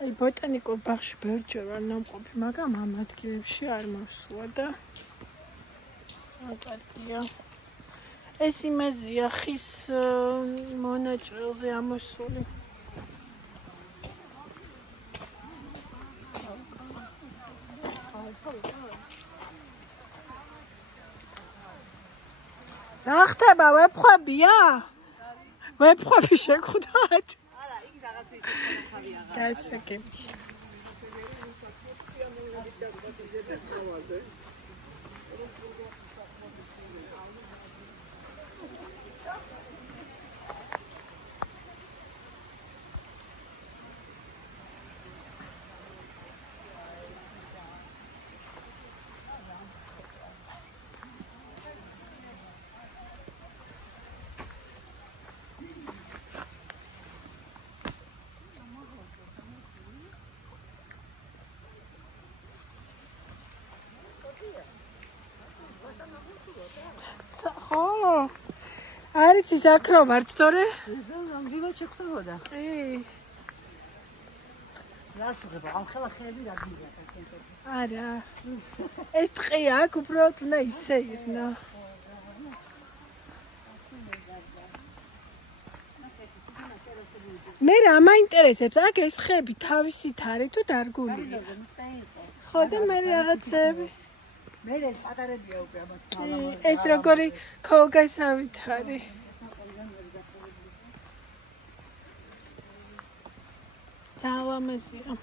აი ბოტანიკურ ბაღში ბევრჯერ ვარ ნამყოფი, მაგრამ ამ ადგილებში არ მოსვლა და აკარგია. ეს იმაზეა ხის მონაჭრელზე ამოსული. რა ხდება, ვეფხვებია? ვეფხვები შეგხვდათ? არა, იგი რაღაცის ხავია. გასაგები. ხო არის ის აკრო ვართ თორე? ნამდვილად შეგხვდებოდა. კი. რას ხდება? ამ ხელახები რა გინდა? არა. ეს ტყია აქ უბრალოდ უნდა ისეირნო. მე რა მაინტერესებს აქ ეს ხები თავისით არის თუ დარგულია? ხო და მე რაღაცები მე ეს პატარებია უკვე ამათ. ეს როგორი ქოლგასავით არის. ძალამაზია.